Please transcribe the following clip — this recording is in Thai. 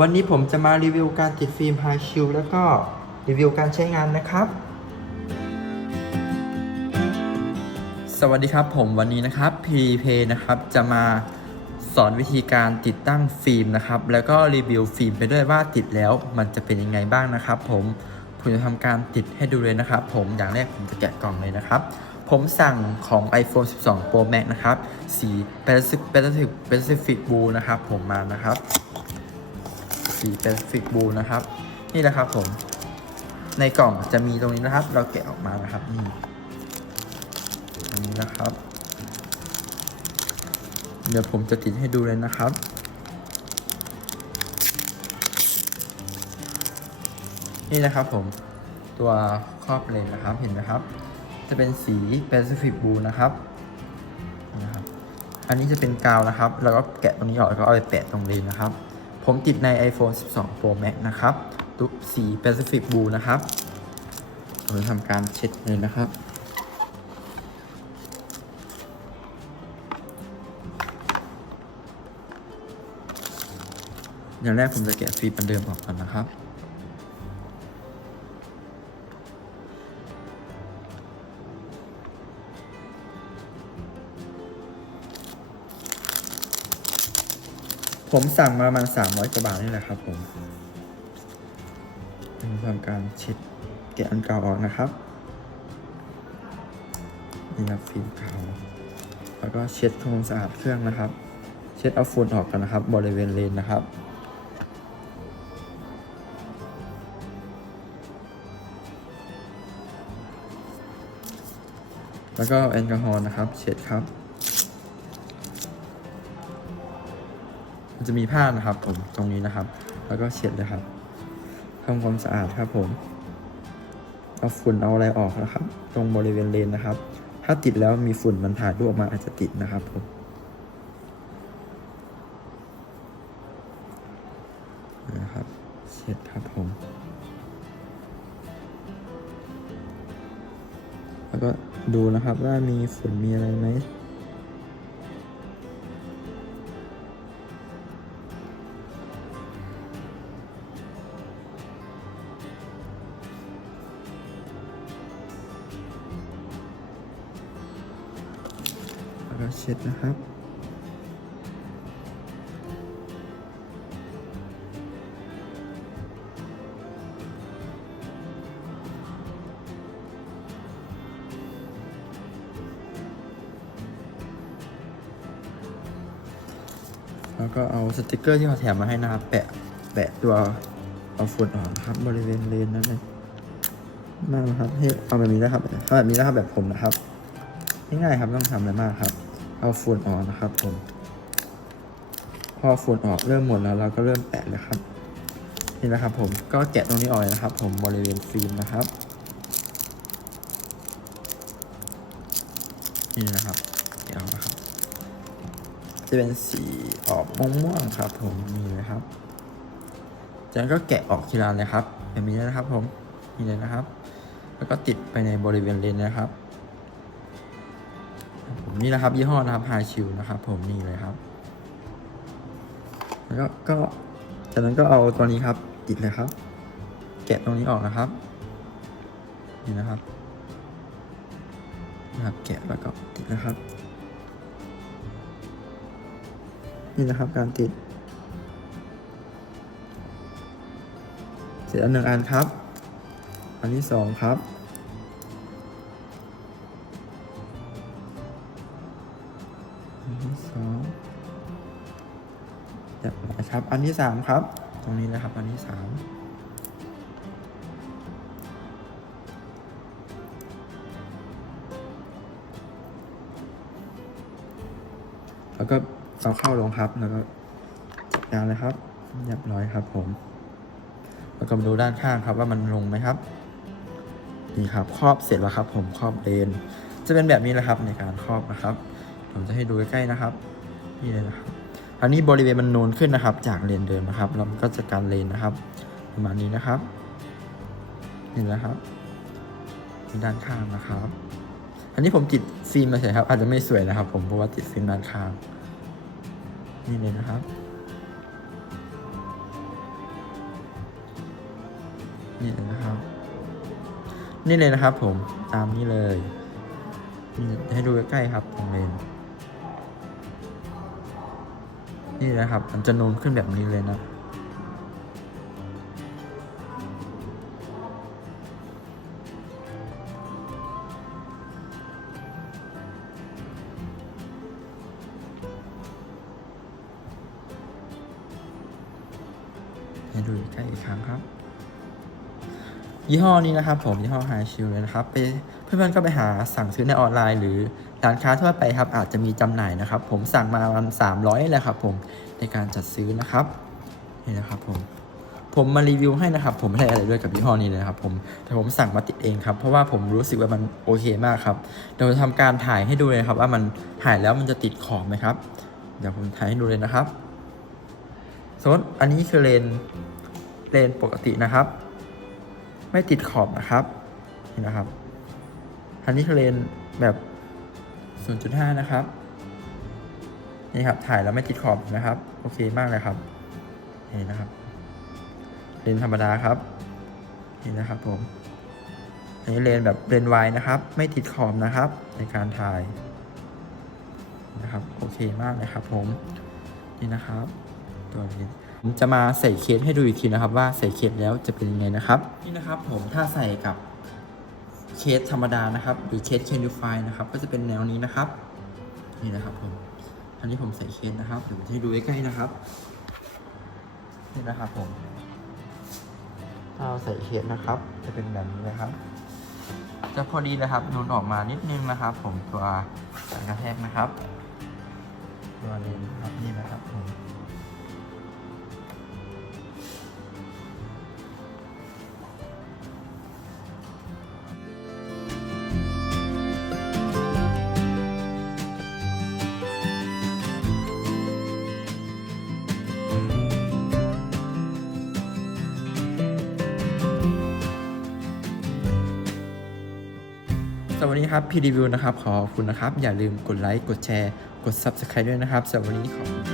วันนี้ผมจะมารีวิวการติดฟิล์ม High Shield แล้วก็รีวิวการใช้งานนะครับ สวัสดีครับผมวันนี้นะครับ PP นะครับจะมาสอนวิธีการติดตั้งฟิล์มนะครับ แล้วก็รีวิวฟิล์มไปด้วยว่าติดแล้วมันจะเป็นยังไงบ้างนะครับ ผมผมจะทำการติดให้ดูเลยนะครับ ผมอย่างแรกผมจะแกะกล่องเลยนะครับ ผมสั่งของ iPhone 12 Pro Max นะครับ สี Pacific Pacific Blue นะครับ ผมมานะครับ สีแปซิฟิกบูนะครับ นี่แหละครับผม ในกล่องจะมีตรงนี้นะครับ เราแกะออกมานะครับนี่อันนี้นะครับ เดี๋ยวผมจะติดให้ดูเลยนะครับนี่นะครับผมตัวครอบเลนนะครับเห็นไหมครับ จะเป็นสี Pacific Blue นะครับนะครับ อันนี้จะเป็นกาวนะครับ แล้วก็แกะตรงนี้ออกแล้วก็เอาไปแปะตรงเลนนะครับ ผมติดใน iPhone 12 Pro Max นะครับตุกสี Pacific Blue นะครับผมจะทำการเช็ดเลยนะครับ อย่างแรกผมจะแกะฟีบเป็นเดิมออกก่อนนะครับ ผมสั่งมาประมาณ300กว่าบาทนี่แหละครับผมทำการเช็ดแกะอันเก่าออกนะครับนี่ครับฟิล์มเก่าแล้วก็เช็ดทำความสะอาดเครื่องนะครับ เช็ดเอาฝุ่นออกกันนะครับ บริเวณเลนนะครับแล้วก็แอลกอฮอล์นะครับ เช็ดครับ มันจะมีผ้านะครับผมตรงนี้นะครับ แล้วก็เช็ดเลยครับทำความสะอาดครับผมเอาฝุ่นเอาอะไรออกนะครับ ตรงบริเวณเลนนะครับ ถ้าติดแล้วมีฝุ่นมันถ่ายรูปออกมาอาจจะติดนะครับผมนะครับเช็ดครับผม แล้วก็ดูนะครับว่ามีฝุ่นมีอะไรไหม ก็เช็ดนะครับ แล้วก็เอาสติกเกอร์ที่เขาแถมมาให้นะครับ แปะแปะตัวเอาฝุ่นออกนะครับบริเวณเลนนั่นเลยมากนะครับให้เอาแบบนี้นะครับทำแบบนี้นะครับแบบผมนะครับง่ายๆครับไม่ต้องทำอะไรมากครับ เอาฝุ่นออกนะครับผมพอฝุ่นออกเริ่มหมดแล้วเราก็เริ่มแปะเลยครับ นี่นะครับผมก็แกะตรงนี้ออกเลยนะครับ ผมบริเวณฟิล์มนะครับนี่นะครับแกะออกนะครับ จะเป็นสีออกม่วงๆครับ ผมนี่เลยครับจากนั้นก็แกะออกทีละอันเลยครับแบบนี้นะครับ ผมนี่เลยนะครับ แล้วก็ติดไปในบริเวณเลนนะครับ ผมนี่นะครับ ยี่ห้อนะครับไฮชิลนะครับ ผมนี่เลยครับ แล้วก็ก็จากนั้นก็เอาตัวนี้ครับ ติดเลยครับ แกะตรงนี้ออกนะครับ นี่นะครับนะครับแกะแล้วก็ติดนะครับ นี่นะครับการติด เสร็จอันหนึ่งอันครับ อันที่สองครับ เรียบร้อยครับ อันที่สามครับ ตรงนี้นะครับ อันที่สามแล้วก็เอาเข้าลงครับ แล้วก็จัดการเลยครับเรียบร้อยครับ ผม แล้วก็มาดูด้านข้างครับว่ามันลงไหมครับ นี่ครับ ครอบเสร็จแล้วครับ ผม ครอบเลน จะเป็นแบบนี้แหละครับในการครอบนะครับ ผมจะให้ดูใกล้ๆนะครับ นี่เลยนะครับ อันนี้บริเวณมันนูนขึ้นนะครับ จากเลนเดิมนะครับแล้วก็จะการเลนนะครับ ประมาณนี้นะครับนี่นะครับมีด้านข้างนะครับ อันนี้ผมติดฟิล์มมาเฉยครับอาจจะไม่สวยนะครับ ผมเพราะว่าติดฟิล์มด้านข้างนี่เลยนะครับนี่เลยนะครับ นี่เลยนะครับผมตามนี้เลยให้ดูใกล้ๆครับตรงเลน นี่นะครับ มันจะนูนขึ้นแบบนี้เลยนะ ให้ดูใกล้อีกครั้งครับ ยี่ห้อนี้นะครับผมยี่ห้อ High Shoe เลยนะครับไปเพื่อนๆก็ไปหาสั่งซื้อในออนไลน์หรือร้านค้าทั่วไปครับอาจจะมีจำหน่ายนะครับ ผมสั่งมาประมาณสามร้อยแหละครับผมในการจัดซื้อนะครับนี่นะครับผมผมมารีวิวให้นะครับ ผมไม่ได้อะไรด้วยกับยี่ห้อนี้เลยครับ ผมแต่ผมสั่งมาติดเองครับ เพราะว่าผมรู้สึกว่ามันโอเคมากครับเดี๋ยวจะทำการถ่ายให้ดูเลยครับ ว่ามันถ่ายแล้วมันจะติดขอบไหมครับ เดี๋ยวผมถ่ายให้ดูเลยนะครับสมมติอันนี้คือเลนเลนปกตินะครับ ไม่ติดขอบนะครับนี่นะครับอันนี้คือเลนแบบ 0.5 นะครับ นี่ครับ ถ่ายแล้วไม่ติดขอบนะครับ โอเคมากเลยครับ นี่นะครับ เลนธรรมดาครับ นี่นะครับผม อันนี้เลนแบบเลนวายนะครับ ไม่ติดขอบนะครับ ในการถ่ายนะครับ โอเคมากเลยครับผม นี่นะครับ ตัวนี้ ผมจะมาใส่เคสให้ดูอีกทีนะครับ ว่าใส่เคสแล้วจะเป็นยังไงนะครับ นี่นะครับผมถ้าใส่กับเคสธรรมดานะครับ หรือเคสเคนดูไฟนะครับ ก็จะเป็นแนวนี้นะครับ นี่นะครับผมอันนี้ผมใส่เคสนะครับเดี๋ยวให้ดูใกล้ๆนะครับนี่นะครับผมถ้าเราใส่เคสนะครับ จะเป็นแบบนี้นะครับ จะพอดีนะครับนูนออกมานิดนึงนะครับ ผมตัวการกระแทกนะครับ ตัวเลนครับนี่นะครับผม วันนี้ครับพีรีวิวนะครับขอบคุณนะครับ อย่าลืมกดไลค์กดแชร์ กด Subscribe ด้วยนะครับสำหรับวันนี้ขอบคุณ